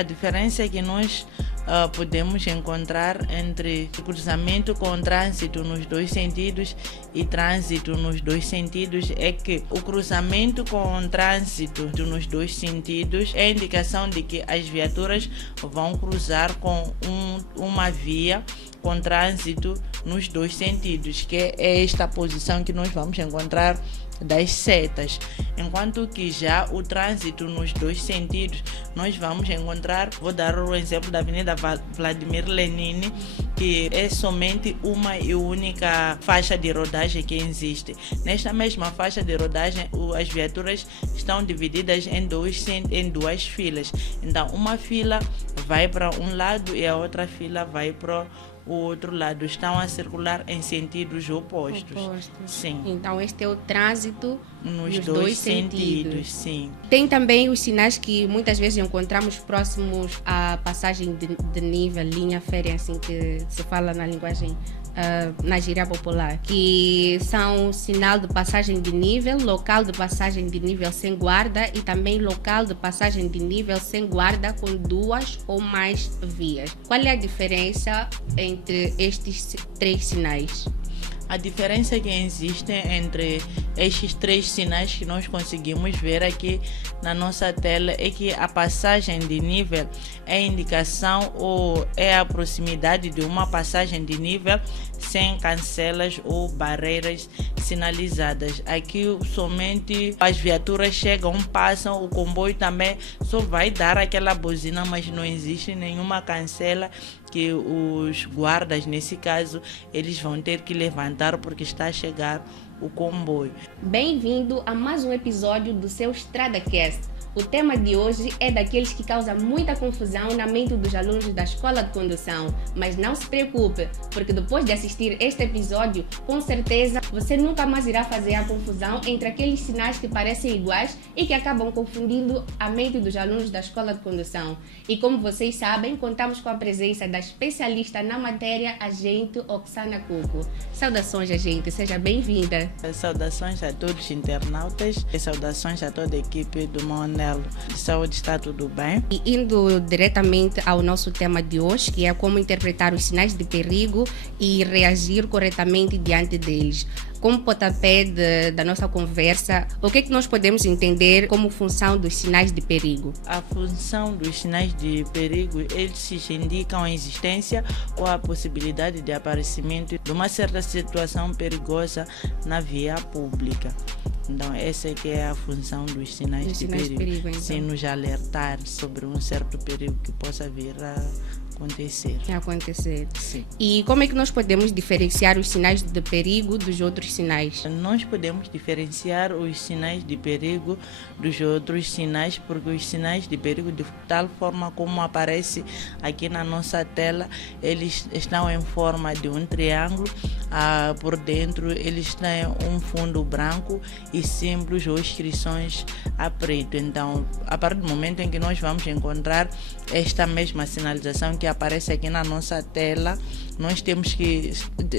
a diferença que nós podemos encontrar entre cruzamento com trânsito nos dois sentidos e trânsito nos dois sentidos é que o cruzamento com trânsito nos dois sentidos é a indicação de que as viaturas vão cruzar com uma via com trânsito nos dois sentidos, que é esta posição que nós vamos encontrar das setas, enquanto que já o trânsito nos dois sentidos nós vamos encontrar, vou dar o exemplo da Avenida Vladimir Lenin, que é somente uma e única faixa de rodagem que existe. Nesta mesma faixa de rodagem, as viaturas estão divididas em duas filas, então uma fila vai para um lado e a outra fila vai para o outro lado, estão a circular em sentidos opostos. Sim. Então este é o trânsito nos dois sentidos. Sim. Tem também os sinais que muitas vezes encontramos próximos à passagem de nível, linha férrea, assim que se fala na linguagem na gíria popular, que são sinal de passagem de nível, local de passagem de nível sem guarda e também local de passagem de nível sem guarda com duas ou mais vias. Qual é a diferença entre estes três sinais? A diferença que existe entre estes três sinais que nós conseguimos ver aqui na nossa tela é que a passagem de nível é a indicação ou é a proximidade de uma passagem de nível sem cancelas ou barreiras sinalizadas. Aqui somente as viaturas chegam, passam, o comboio também só vai dar aquela buzina, mas não existe nenhuma cancela que os guardas, nesse caso, eles vão ter que levantar porque está a chegar o comboio. Bem-vindo a mais um episódio do seu StradaCast. O tema de hoje é daqueles que causam muita confusão na mente dos alunos da escola de condução. Mas não se preocupe, porque depois de assistir este episódio, com certeza você nunca mais irá fazer a confusão entre aqueles sinais que parecem iguais e que acabam confundindo a mente dos alunos da escola de condução. E como vocês sabem, contamos com a presença da especialista na matéria, agente Oksana Cuco. Saudações, agente, seja bem-vinda. Saudações a todos os internautas e saudações a toda a equipe do Monel de Saúde. Está tudo bem? E indo diretamente ao nosso tema de hoje, que é como interpretar os sinais de perigo e reagir corretamente diante deles. Como pontapé da nossa conversa, o que é que nós podemos entender como função dos sinais de perigo? A função dos sinais de perigo, eles indicam a existência ou a possibilidade de aparecimento de uma certa situação perigosa na via pública. Então, essa é que é a função dos sinais de perigo, então. Sem nos alertar sobre um certo perigo que possa vir a acontecer. Sim. E como é que nós podemos diferenciar os sinais de perigo dos outros sinais? Nós podemos diferenciar os sinais de perigo dos outros sinais, porque os sinais de perigo, de tal forma como aparece aqui na nossa tela, eles estão em forma de um triângulo. Por dentro eles têm um fundo branco e símbolos ou inscrições a preto. Então, a partir do momento em que nós vamos encontrar esta mesma sinalização que aparece aqui na nossa tela, nós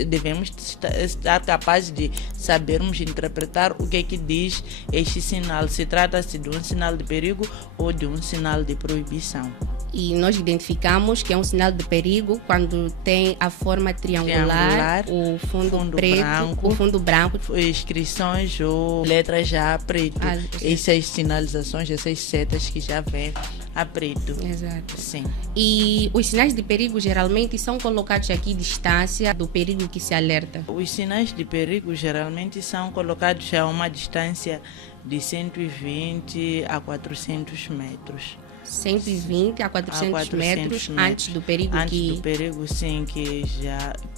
devemos estar capazes de sabermos interpretar o que é que diz este sinal, se trata-se de um sinal de perigo ou de um sinal de proibição. E nós identificamos que é um sinal de perigo quando tem a forma triangular, o fundo preto, branco, o fundo branco, inscrições ou letras já a preto. Essas sinalizações, essas setas que já vêm a preto. Exato. Sim. E os sinais de perigo geralmente são colocados aqui distância do perigo que se alerta. Os sinais de perigo geralmente são colocados a uma distância de 120 a 400 metros. 120 a 400 metros antes do perigo do perigo, sim, que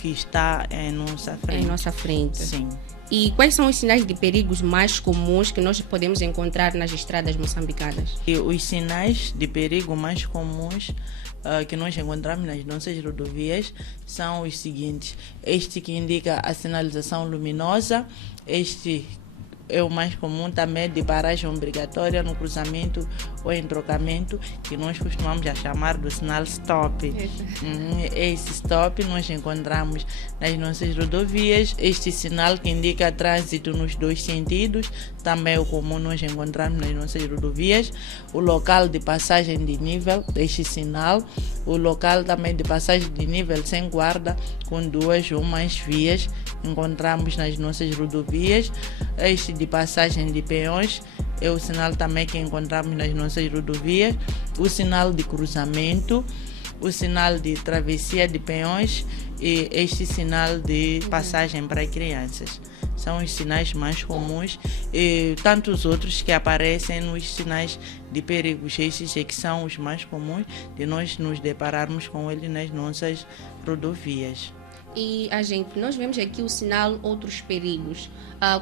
está em nossa frente. Em nossa frente. Sim. E quais são os sinais de perigos mais comuns que nós podemos encontrar nas estradas moçambicanas? E os sinais de perigo mais comuns que nós encontramos nas nossas rodovias são os seguintes: este que indica a sinalização luminosa, este é o mais comum também de paragem obrigatória no cruzamento ou entrocamento, que nós costumamos já chamar do sinal stop. Esse stop nós encontramos nas nossas rodovias. Este sinal que indica trânsito nos dois sentidos também é comum nós encontrarmos nas nossas rodovias. O local de passagem de nível deste sinal, o local também de passagem de nível sem guarda com duas ou mais vias encontramos nas nossas rodovias. Este de passagem de peões é o sinal também que encontramos nas nossas rodovias. O sinal de cruzamento, o sinal de travessia de peões e este sinal de passagem para crianças. São os sinais mais comuns e tantos outros que aparecem nos sinais de perigos. Esses é que são os mais comuns de nós nos depararmos com eles nas nossas rodovias. E nós vemos aqui o sinal outros perigos.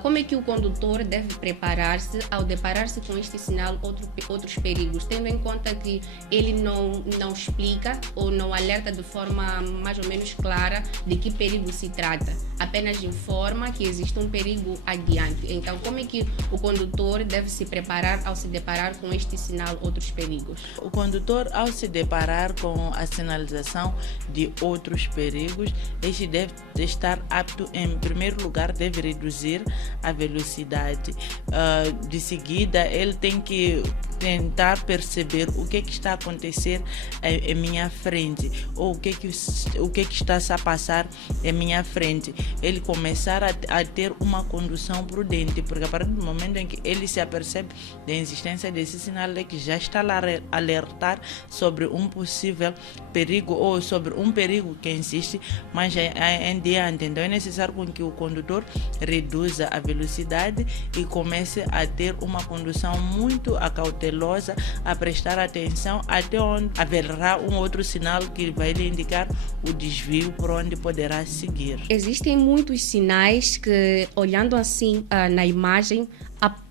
Como é que o condutor deve preparar-se ao deparar-se com este sinal outros perigos, tendo em conta que ele não explica ou não alerta de forma mais ou menos clara de que perigo se trata, apenas informa que existe um perigo adiante. Então, como é que o condutor deve se preparar ao se deparar com este sinal outros perigos? O condutor, ao se deparar com a sinalização de outros perigos, este deve estar apto, em primeiro lugar, deve reduzir a velocidade. De seguida, ele tem que tentar perceber o que está a acontecer em minha frente, ou o que está a passar em minha frente. Ele começar a ter uma condução prudente, porque a partir do momento em que ele se apercebe da existência desse sinal, é que já está a alertar sobre um possível perigo ou sobre um perigo que existe mais em diante. Então é necessário que o condutor reduza a velocidade e comece a ter uma condução muito cautelosa, a prestar atenção até onde haverá um outro sinal que vai lhe indicar o desvio por onde poderá seguir. Existem muitos sinais que, olhando assim na imagem,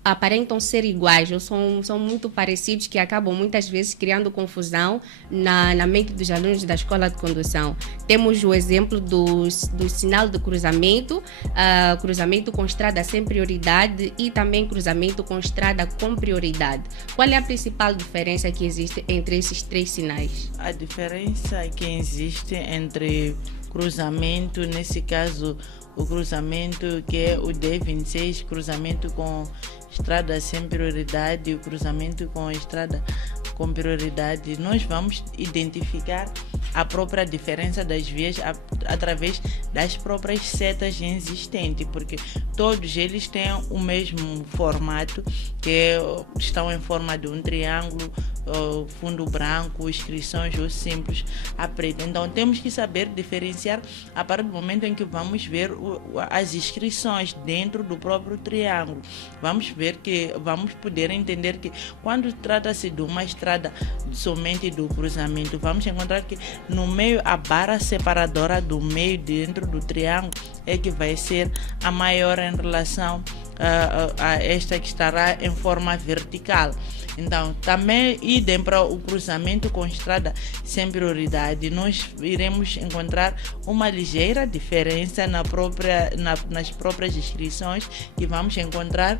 aparentam ser iguais ou são muito parecidos, que acabam muitas vezes criando confusão na mente dos alunos da escola de condução. Temos o exemplo do sinal de cruzamento, cruzamento com estrada sem prioridade e também cruzamento com estrada com prioridade. Qual é a principal diferença que existe entre esses três sinais? A diferença que existe entre cruzamento, nesse caso o cruzamento que é o D26, cruzamento com estrada sem prioridade e o cruzamento com estrada com prioridade, nós vamos identificar a própria diferença das vias através das próprias setas existentes, porque todos eles têm o mesmo formato, que estão em forma de um triângulo, fundo branco, inscrições ou simples a preto. Então temos que saber diferenciar a partir do momento em que vamos ver as inscrições dentro do próprio triângulo. Vamos poder entender que quando trata-se de uma estrada somente do cruzamento, vamos encontrar que no meio a barra separadora do meio dentro do triângulo é que vai ser a maior em relação a esta que estará em forma vertical. Então, também idem para o cruzamento com estrada sem prioridade, nós iremos encontrar uma ligeira diferença nas próprias inscrições, que vamos encontrar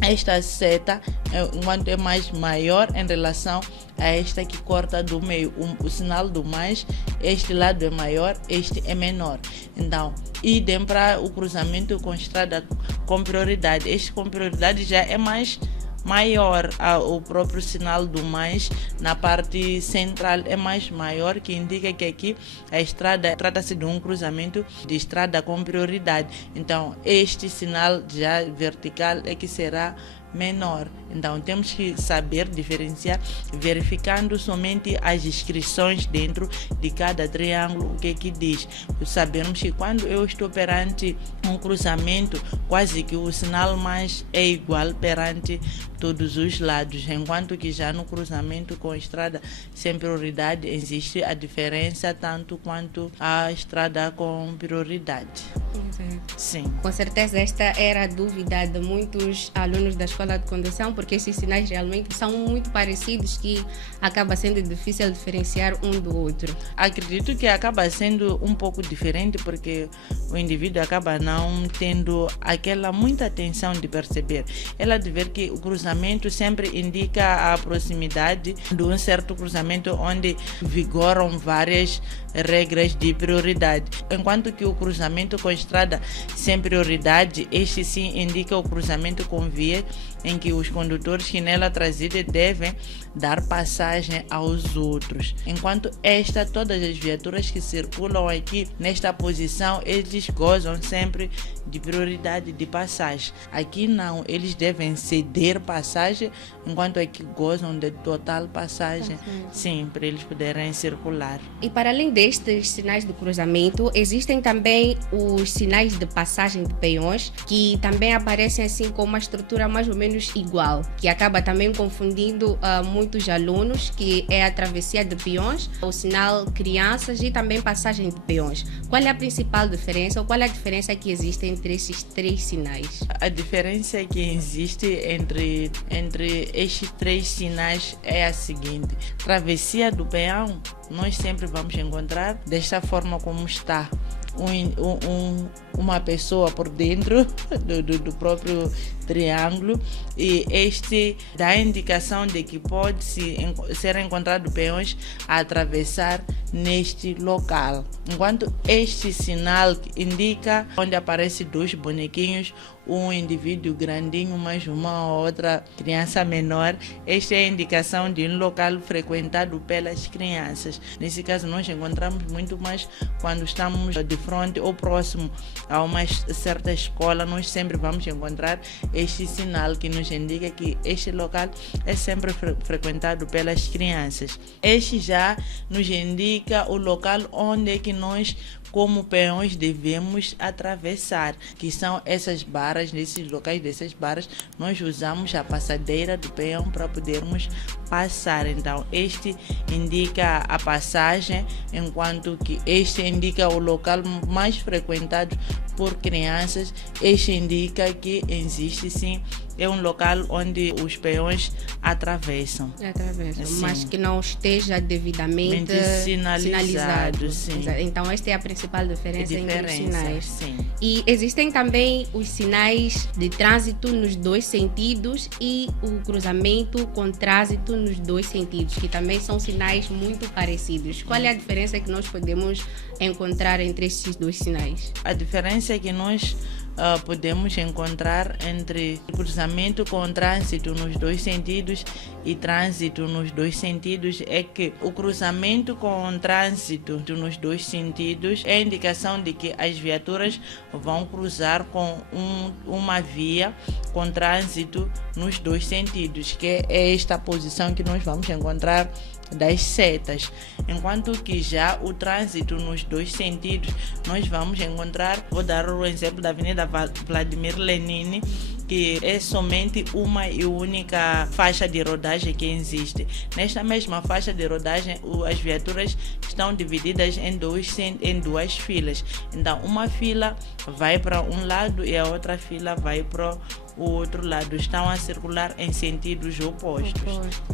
esta seta enquanto é mais maior em relação a esta que corta do meio. O sinal do mais, este lado é maior, este é menor. Então, idem para o cruzamento com estrada com prioridade. Este com prioridade já é mais maior, o próprio sinal do mais na parte central é mais maior, que indica que aqui a estrada trata-se de um cruzamento de estrada com prioridade. Então este sinal já vertical é que será menor. Então temos que saber diferenciar, verificando somente as inscrições dentro de cada triângulo, o que diz. Sabemos que quando eu estou perante um cruzamento, quase que o sinal mais é igual perante todos os lados, enquanto que já no cruzamento com estrada sem prioridade existe a diferença tanto quanto a estrada com prioridade. Sim. Com certeza esta era a dúvida de muitos alunos da escola de condução, porque esses sinais realmente são muito parecidos que acaba sendo difícil diferenciar um do outro. Acredito que acaba sendo um pouco diferente porque o indivíduo acaba não tendo aquela muita atenção de perceber. Ela de ver que o cruzamento sempre indica a proximidade de um certo cruzamento onde vigoram várias regras de prioridade. Enquanto que o cruzamento com estrada sem prioridade, este sim indica o cruzamento com via em que os condutores que nela trazida devem dar passagem aos outros. Enquanto todas as viaturas que circulam aqui nesta posição, eles gozam sempre de prioridade de passagem. Aqui não, eles devem ceder passagem, enquanto aqui gozam de total passagem, sim, para eles poderem circular. E para além destes sinais de cruzamento, existem também os sinais de passagem de peões, que também aparecem assim com uma estrutura mais ou menos igual, que acaba também confundindo muitos alunos, que é a travessia de peões, o sinal crianças e também passagem de peões. Qual é a principal diferença ou qual é a diferença que existe entre esses três sinais? A diferença que existe entre estes três sinais é a seguinte: travessia do peão, nós sempre vamos encontrar desta forma como está. Uma pessoa por dentro do próprio triângulo, e este dá a indicação de que pode ser encontrado peões a atravessar neste local. Enquanto este sinal indica onde aparecem dois bonequinhos, um indivíduo grandinho mais uma outra criança menor, esta é a indicação de um local frequentado pelas crianças. Nesse caso nós encontramos muito mais quando estamos de frente ou próximo a uma certa escola, nós sempre vamos encontrar este sinal que nos indica que este local é sempre frequentado pelas crianças. Este já nos indica o local onde é que nós, como peões, devemos atravessar, que são essas barras. Nesses locais dessas barras nós usamos a passadeira do peão para podermos passar. Então este indica a passagem, enquanto que este indica o local mais frequentado por crianças. Este indica que existe sim, é um local onde os peões atravessam. Mas que não esteja devidamente sinalizado. Sim. Então esta é a principal diferença entre os sinais. Sim. E existem também os sinais de trânsito nos dois sentidos e o cruzamento com trânsito nos dois sentidos, que também são sinais muito parecidos. Qual é a diferença que nós podemos encontrar entre esses dois sinais? A diferença é que nós podemos encontrar entre cruzamento com trânsito nos dois sentidos e trânsito nos dois sentidos é que o cruzamento com trânsito nos dois sentidos é a indicação de que as viaturas vão cruzar com uma via com trânsito nos dois sentidos, que é esta posição que nós vamos encontrar das setas. Enquanto que já o trânsito nos dois sentidos nós vamos encontrar, vou dar o exemplo da Avenida Vladimir Lenin, que é somente uma e única faixa de rodagem que existe. Nesta mesma faixa de rodagem, as viaturas estão divididas em duas filas. Então, uma fila vai para um lado e a outra fila vai para o outro lado. Estão a circular em sentidos opostos.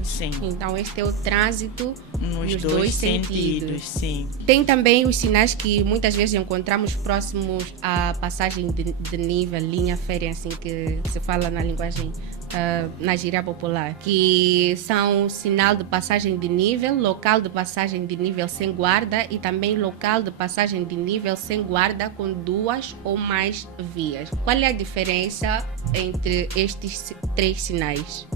Sim. Então, este é o trânsito nos dois sentidos. Sim. Tem também os sinais que muitas vezes encontramos próximos à passagem de nível, linha férrea, assim que se fala na linguagem, na gíria popular, que são sinal de passagem de nível, local de passagem de nível sem guarda e também local de passagem de nível sem guarda com duas ou mais vias. Qual é a diferença entre estes três sinais?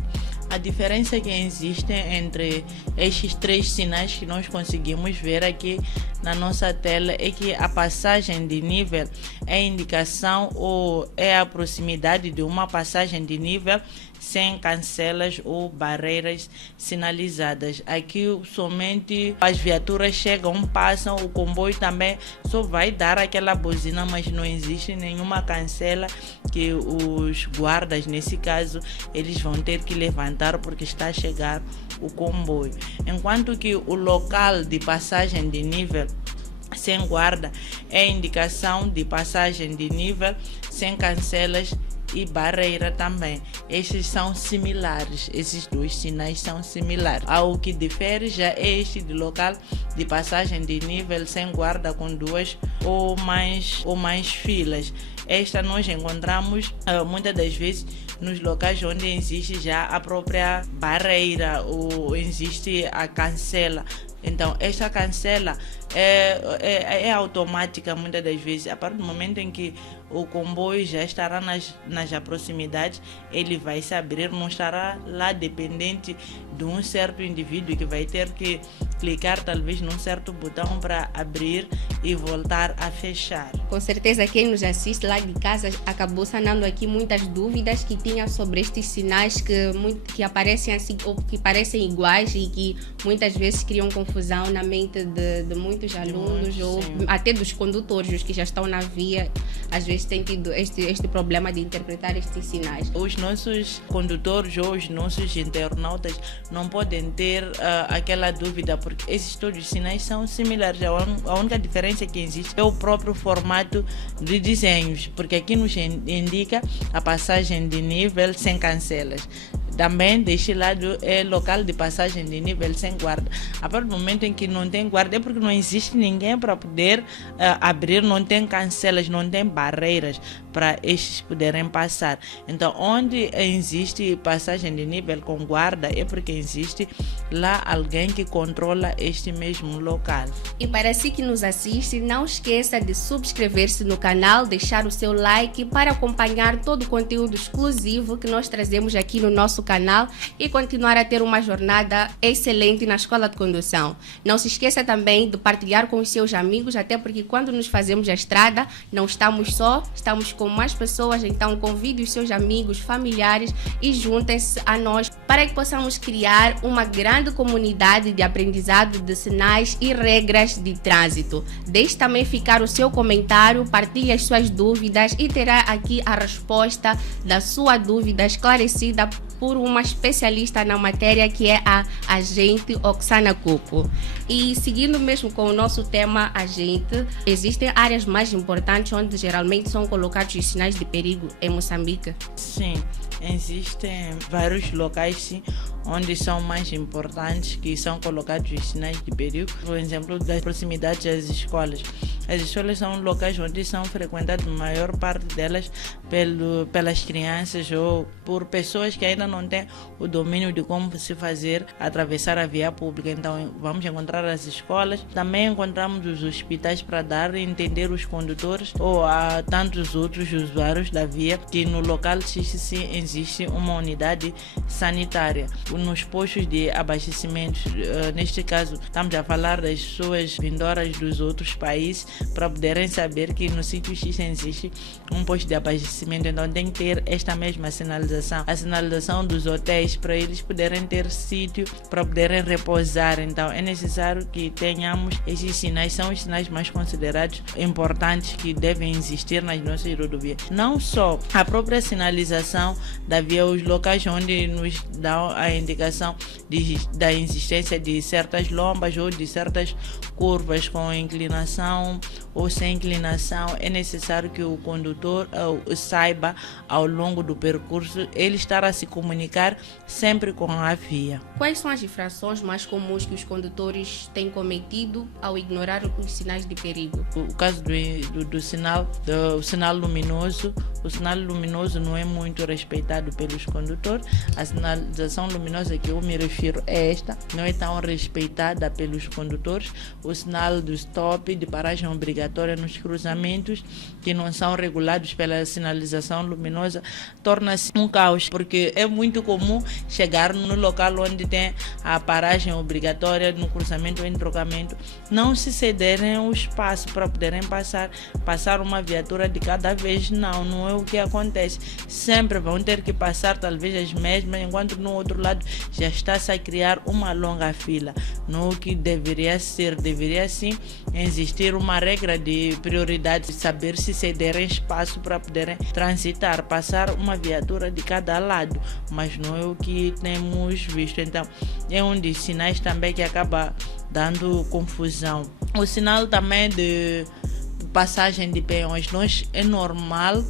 A diferença que existe entre estes três sinais que nós conseguimos ver aqui na nossa tela é que a passagem de nível é a indicação ou é a proximidade de uma passagem de nível sem cancelas ou barreiras sinalizadas. Aqui somente as viaturas chegam, passam, o comboio também só vai dar aquela buzina, mas não existe nenhuma cancela que os guardas, nesse caso, eles vão ter que levantar porque está a chegar o comboio. Enquanto que o local de passagem de nível sem guarda é indicação de passagem de nível, sem cancelas e barreira também. Estes são similares, esses dois sinais são similares. O que difere já é este de local de passagem de nível sem guarda com duas ou mais filas. Esta nós encontramos muitas das vezes nos locais onde existe já a própria barreira ou existe a cancela. Então, esta cancela é automática muitas das vezes. A partir do momento em que o comboio já estará nas proximidades, ele vai se abrir, não estará lá dependente de um certo indivíduo que vai ter que clicar talvez num certo botão para abrir e voltar a fechar. Com certeza quem nos assiste lá de casa acabou sanando aqui muitas dúvidas que tinha sobre estes sinais que aparecem assim ou que parecem iguais e que muitas vezes criam confusão na mente de muitos alunos ou até dos condutores, os que já estão na via, às vezes têm tido este problema de interpretar estes sinais. Os nossos condutores ou os nossos internautas não podem ter aquela dúvida, porque esses todos os sinais são similares. A única diferença que existe é o próprio formato de desenhos, porque aqui nos indica a passagem de nível sem cancelas. Também deste lado é local de passagem de nível sem guarda. A partir do momento em que não tem guarda é porque não existe ninguém para poder abrir, não tem cancelas, não tem barreiras para estes poderem passar. Então, onde existe passagem de nível com guarda é porque existe lá alguém que controla este mesmo local. E para si que nos assiste, não esqueça de subscrever-se no canal, deixar o seu like para acompanhar todo o conteúdo exclusivo que nós trazemos aqui no nosso canal e continuar a ter uma jornada excelente na escola de condução. Não se esqueça também de partilhar com os seus amigos, até porque quando nos fazemos a estrada, não estamos só, estamos com mais pessoas, então convide os seus amigos, familiares e juntem-se a nós para que possamos criar uma grande comunidade de aprendizado de sinais e regras de trânsito. Deixe também ficar o seu comentário, partilhe as suas dúvidas e terá aqui a resposta da sua dúvida esclarecida por uma especialista na matéria que é a agente Oksana Cupo. E seguindo mesmo com o nosso tema agente, existem áreas mais importantes onde geralmente são colocados os sinais de perigo em Moçambique? Sim, existem vários locais sim, onde são mais importantes que são colocados os sinais de perigo. Por exemplo, das proximidades das escolas. As escolas são locais onde são frequentadas a maior parte delas pelas crianças ou por pessoas que ainda não têm o domínio de como se fazer atravessar a via pública. Então vamos encontrar as escolas, também encontramos os hospitais para dar a entender os condutores ou a tantos outros usuários da via que no local existe uma unidade sanitária. Nos postos de abastecimento, neste caso estamos a falar das pessoas vindouras dos outros países, para poderem saber que no sítio X existe um posto de abastecimento, então tem que ter esta mesma sinalização, a sinalização dos hotéis, para eles poderem ter sítio para poderem repousar. Então é necessário que tenhamos esses sinais, são os sinais mais considerados importantes que devem existir nas nossas rodovias. Não só a própria sinalização da via, os locais onde nos dão a indicação da existência de certas lombas ou de certas curvas com inclinação ou sem inclinação, é necessário que o condutor saiba ao longo do percurso ele estar a se comunicar sempre com a via. Quais são as infrações mais comuns que os condutores têm cometido ao ignorar os sinais de perigo? O caso do sinal luminoso, o sinal luminoso não é muito respeitado pelos condutores. A sinalização luminosa que eu me refiro é esta, não é tão respeitada pelos condutores. O sinal do stop, de paragem obrigatória nos cruzamentos, que não são regulados pela sinalização luminosa, torna-se um caos, porque é muito comum chegar no local onde tem a paragem obrigatória no cruzamento ou em trocamento, não se cederem o espaço para poderem passar uma viatura de cada vez. Não é o que acontece. Sempre vão ter que passar talvez as mesmas, enquanto no outro lado já está-se a criar uma longa fila. No que deveria sim existir uma regra de prioridade, saber se cederem espaço para poderem transitar, passar uma viatura de cada lado, mas não é o que temos visto. Então é um dos sinais também que acaba dando confusão. O sinal também de passagem de peões, é normal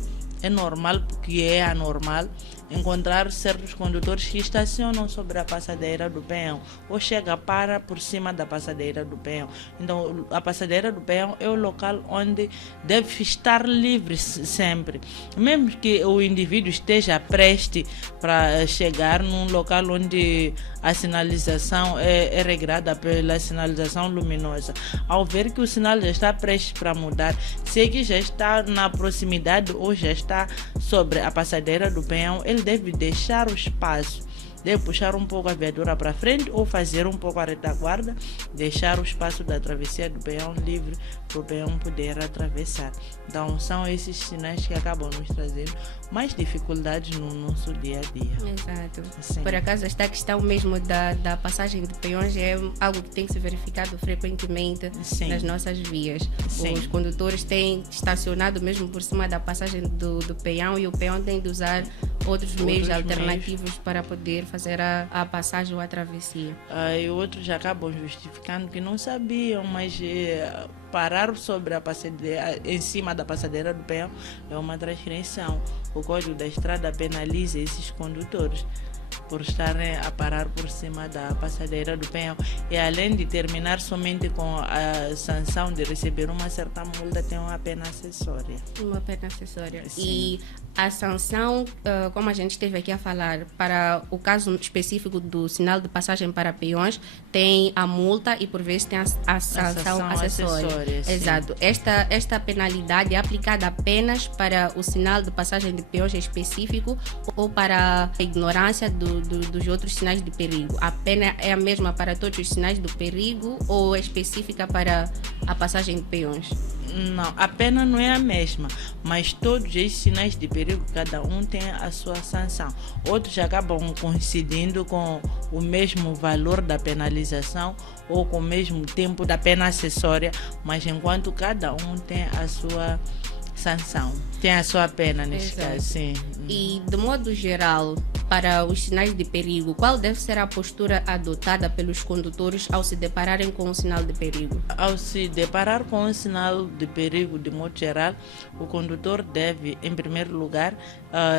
porque é anormal encontrar certos condutores que estacionam sobre a passadeira do peão ou chega para por cima da passadeira do peão. Então, a passadeira do peão é o local onde deve estar livre sempre. Mesmo que o indivíduo esteja prestes para chegar num local onde a sinalização é regrada pela sinalização luminosa. Ao ver que o sinal já está prestes para mudar, se que já está na proximidade ou já está sobre a passadeira do peão, ele deve deixar o espaço, deve puxar um pouco a viatura para frente ou fazer um pouco a retaguarda, deixar o espaço da travessia do peão livre para o peão poder atravessar. Então são esses sinais que acabam nos trazendo mais dificuldades no nosso dia a dia. Exato. Sim. Por acaso esta questão mesmo da passagem de peões é algo que tem que ser verificado frequentemente Sim. nas nossas vias. Sim. Os condutores têm estacionado mesmo por cima da passagem do peão e o peão tem de usar outros meios alternativos para poder fazer a passagem ou a travessia. E outros acabam justificando que não sabiam, mas parar sobre a passadeira, em cima da passadeira do peão é uma transgressão. O Código da Estrada penaliza esses condutores por estarem a parar por cima da passadeira do peão. E além de terminar somente com a sanção de receber uma certa multa, tem uma pena acessória. Uma pena acessória. Sim. E a sanção, como a gente esteve aqui a falar, para o caso específico do sinal de passagem para peões, tem a multa e por vezes tem a sanção acessória. Exato. Esta penalidade é aplicada apenas para o sinal de passagem de peões específico ou para a ignorância dos outros sinais de perigo. A pena é a mesma para todos os sinais do perigo ou é específica para a passagem de peões? Não, a pena não é a mesma, mas todos esses sinais de perigo, cada um tem a sua sanção. Outros acabam coincidindo com o mesmo valor da penalização ou com o mesmo tempo da pena acessória, mas enquanto cada um tem a sua sanção, tem a sua pena neste caso, sim. E de modo geral, para os sinais de perigo, qual deve ser a postura adotada pelos condutores ao se depararem com um sinal de perigo? Ao se deparar com um sinal de perigo, de modo geral, o condutor deve, em primeiro lugar,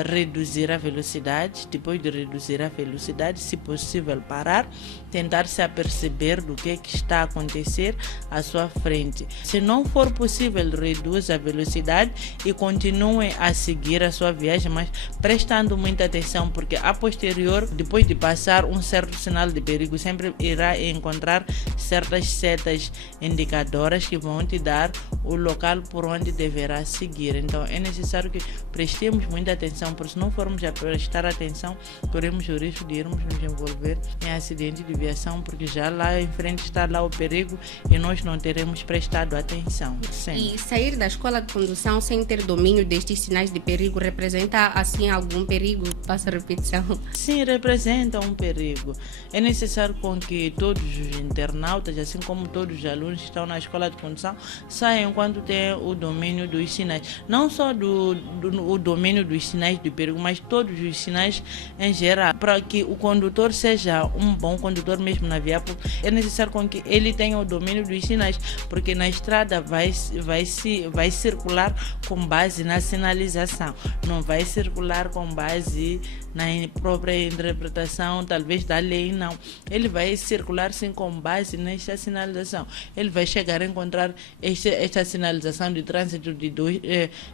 reduzir a velocidade. Depois de reduzir a velocidade, se possível, parar, tentar se aperceber do que está a acontecer à sua frente. Se não for possível, reduz a velocidade e continue a seguir a sua viagem, mas prestando muita atenção, porque a posterior, depois de passar um certo sinal de perigo, sempre irá encontrar certas setas indicadoras que vão te dar o local por onde deverá seguir. Então é necessário que prestemos muita atenção, porque se não formos a prestar atenção, corremos o risco de irmos nos envolver em acidente de viação, porque já lá em frente está lá o perigo e nós não teremos prestado atenção. Sim. E sair da escola de condução sem ter domínio destes sinais de perigo representa assim algum perigo? Passa a repetição. Sim, representa um perigo. É necessário com que todos os internautas, assim como todos os alunos que estão na escola de condução, saiam quando têm o domínio dos sinais. Não só o domínio dos sinais de perigo, mas todos os sinais em geral. Para que o condutor seja um bom condutor mesmo na via pública, é necessário com que ele tenha o domínio dos sinais, porque na estrada vai circular com base na sinalização, não vai circular com base na própria interpretação, talvez da lei, não. Ele vai circular sim com base nesta sinalização. Ele vai chegar a encontrar esta sinalização de trânsito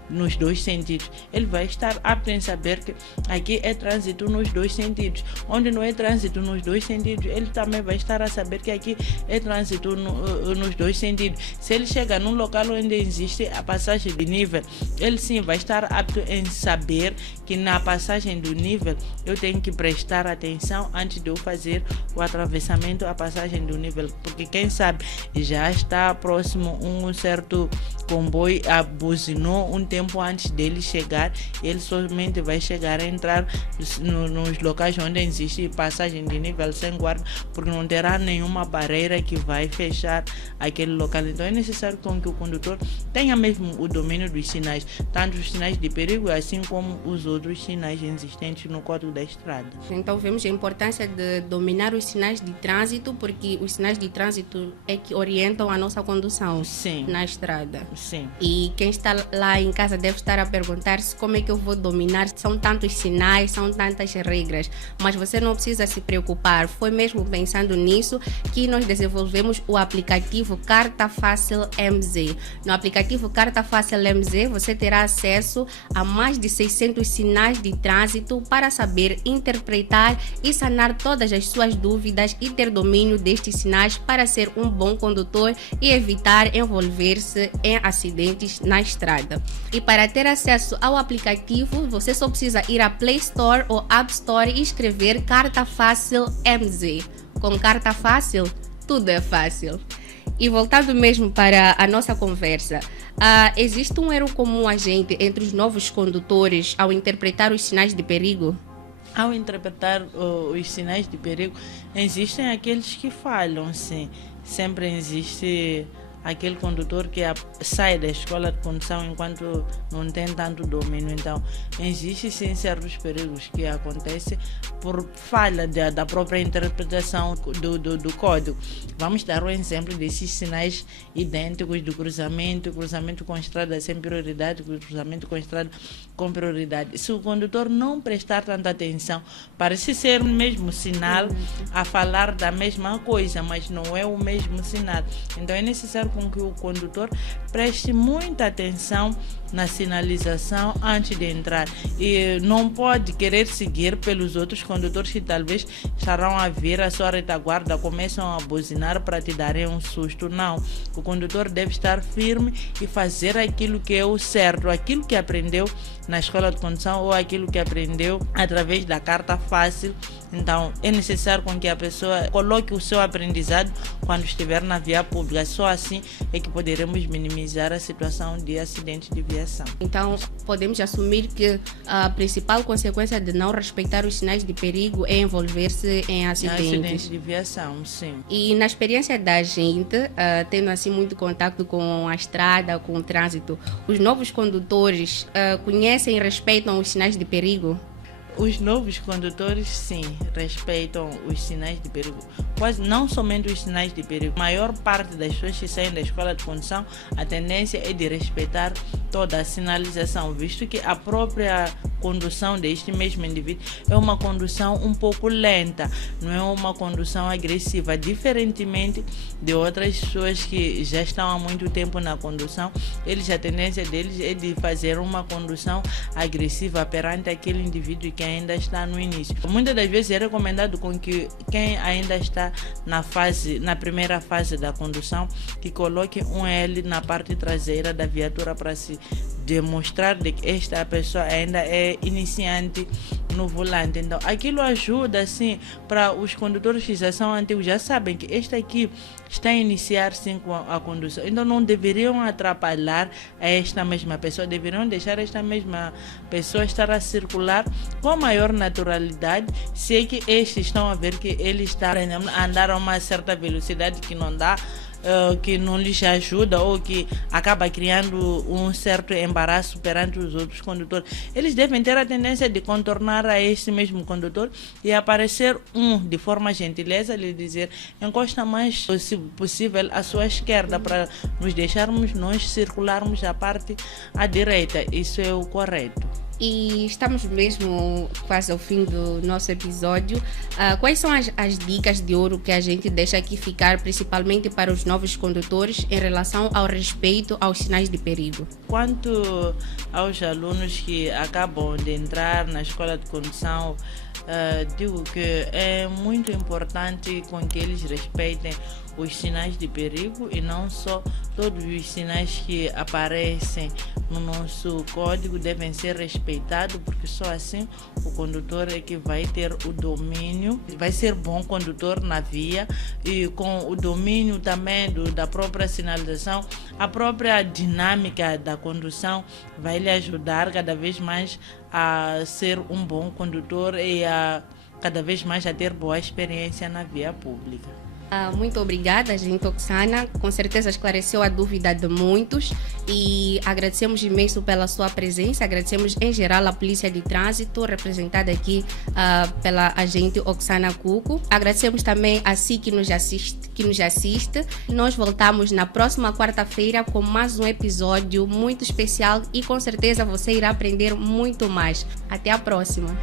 nos dois sentidos. Ele vai estar apto em saber que aqui é trânsito nos dois sentidos. Onde não é trânsito nos dois sentidos, ele também vai estar a saber que aqui é trânsito nos dois sentidos. Se ele chega num local onde existe a passagem de nível, ele sim vai estar apto em saber que na passagem do nível eu tenho que prestar atenção antes de eu fazer o atravessamento, a passagem do nível, porque quem sabe já está próximo um certo comboio buzinou um tempo antes dele chegar, ele somente vai chegar a entrar nos locais onde existe passagem de nível sem guarda, porque não terá nenhuma barreira que vai fechar aquele local. Então é necessário que o condutor tenha mesmo o domínio dos sinais, tanto os sinais de perigo assim como os outros sinais existentes no Código da Estrada. Então vemos a importância de dominar os sinais de trânsito, porque os sinais de trânsito é que orientam a nossa condução. Sim. Na estrada. Sim. E quem está lá em casa deve estar a perguntar-se como é que eu vou dominar. São tantos sinais, são tantas regras, mas você não precisa se preocupar. Foi mesmo pensando nisso que nós desenvolvemos o aplicativo Carta Fácil MZ. No aplicativo Carta Fácil MZ você terá acesso a mais de 600 sinais de trânsito para saber interpretar e sanar todas as suas dúvidas e ter domínio destes sinais para ser um bom condutor e evitar envolver-se em acidentes na estrada. E para ter acesso ao aplicativo, você só precisa ir à Play Store ou App Store e escrever Carta Fácil MZ. Com Carta Fácil, tudo é fácil. E voltando mesmo para a nossa conversa, existe um erro comum agente entre os novos condutores ao interpretar os sinais de perigo? Ao interpretar os sinais de perigo, existem aqueles que falham, sim. Sempre existe aquele condutor que sai da escola de condução enquanto não tem tanto domínio. Então, existe sim certos perigos que acontecem por falha da própria interpretação do código. Vamos dar um exemplo desses sinais idênticos do cruzamento com estrada sem prioridade, cruzamento com estrada com prioridade. Se o condutor não prestar tanta atenção, parece ser o mesmo sinal a falar da mesma coisa, mas não é o mesmo sinal. Então, é necessário que o condutor preste muita atenção na sinalização antes de entrar e não pode querer seguir pelos outros condutores que talvez estarão a vir à sua retaguarda, começam a buzinar para te darem um susto. Não, o condutor deve estar firme e fazer aquilo que é o certo, aquilo que aprendeu na escola de condução ou aquilo que aprendeu através da carta fácil. Então é necessário que a pessoa coloque o seu aprendizado quando estiver na via pública. Só assim é que poderemos minimizar a situação de acidentes de viação. Então podemos assumir que a principal consequência de não respeitar os sinais de perigo é envolver-se em acidentes de viação, sim. E na experiência da gente, tendo assim muito contato com a estrada, com o trânsito, os novos condutores conhecem e respeitam os sinais de perigo? Os novos condutores, sim, respeitam os sinais de perigo. Quase não somente os sinais de perigo. A maior parte das pessoas que saem da escola de condução, a tendência é de respeitar toda a sinalização, visto que a própria condução deste mesmo indivíduo é uma condução um pouco lenta, não é uma condução agressiva, diferentemente de outras pessoas que já estão há muito tempo na condução. A tendência deles é de fazer uma condução agressiva perante aquele indivíduo que ainda está no início. Muitas das vezes é recomendado que quem ainda está na primeira fase da condução, que coloque um L na parte traseira da viatura para se demonstrar de que esta pessoa ainda é iniciante no volante. Então aquilo ajuda assim para os condutores que já são antigos, já sabem que este aqui está a iniciar sim com a condução, então não deveriam atrapalhar a esta mesma pessoa, deveriam deixar esta mesma pessoa estar a circular com maior naturalidade, se é que estes estão a ver que ele está a andar a uma certa velocidade que não dá, que não lhes ajuda ou que acaba criando um certo embaraço perante os outros condutores. Eles devem ter a tendência de contornar a este mesmo condutor e aparecer de forma gentileza, lhe dizer: encosta mais, se possível, à sua esquerda para nos deixarmos nós circularmos a parte à direita. Isso é o correto. E estamos mesmo quase ao fim do nosso episódio. Quais são as dicas de ouro que a gente deixa aqui ficar, principalmente para os novos condutores, em relação ao respeito aos sinais de perigo? Quanto aos alunos que acabam de entrar na escola de condução, digo que é muito importante que eles respeitem os sinais de perigo e não só todos os sinais que aparecem no nosso código devem ser respeitados, porque só assim o condutor é que vai ter o domínio, vai ser bom condutor na via, e com o domínio também da própria sinalização, a própria dinâmica da condução vai lhe ajudar cada vez mais a ser um bom condutor e a cada vez mais a ter boa experiência na via pública. Muito obrigada, agente Oxana. Com certeza esclareceu a dúvida de muitos e agradecemos imenso pela sua presença. Agradecemos em geral a Polícia de Trânsito, representada aqui pela agente Oxana Cuco. Agradecemos também a si que nos assiste. Nós voltamos na próxima quarta-feira com mais um episódio muito especial e com certeza você irá aprender muito mais. Até a próxima.